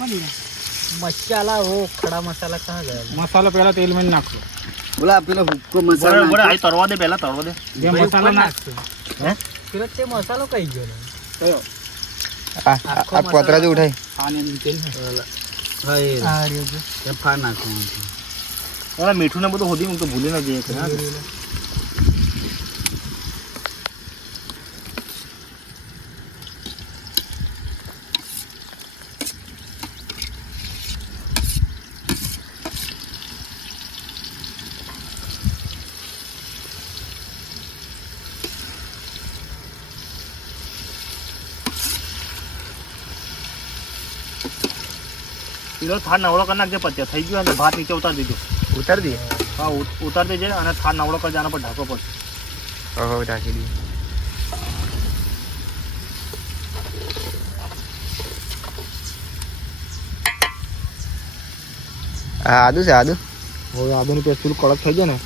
मसाला वो खड़ा मसाला कहाँ गया? मसाला पहला तेल में नाखो બોલા પેલો હુક્કો મસાલો બરાબર આ તરવા દે પહેલા તરવા દે જે મસાલા નાખ હે फिर તે મસાલો કઈ ગયો ને કયો આ કોતરા જો ઉઠાય આને નીચે હા એ આ રહ્યો જો એ ફા નાખવાનું ઓલા મીઠું ને બધું હોદી હું તો ભૂલી ન જઈએ કે પેલો થાળ નવડો કરી નાખજે પછી થઈ ગયો અને ભાત નીચે ઉતારી દીધો ઉતાર દે હા ઉતાર દેજે અને થાળ નવડો કરી આના પર ઢાંકો પડશે ઓહો ઢાંકી દે આદુ છે આદુ હવે આદુની પેસ્ટ કડક થઈ જાય ને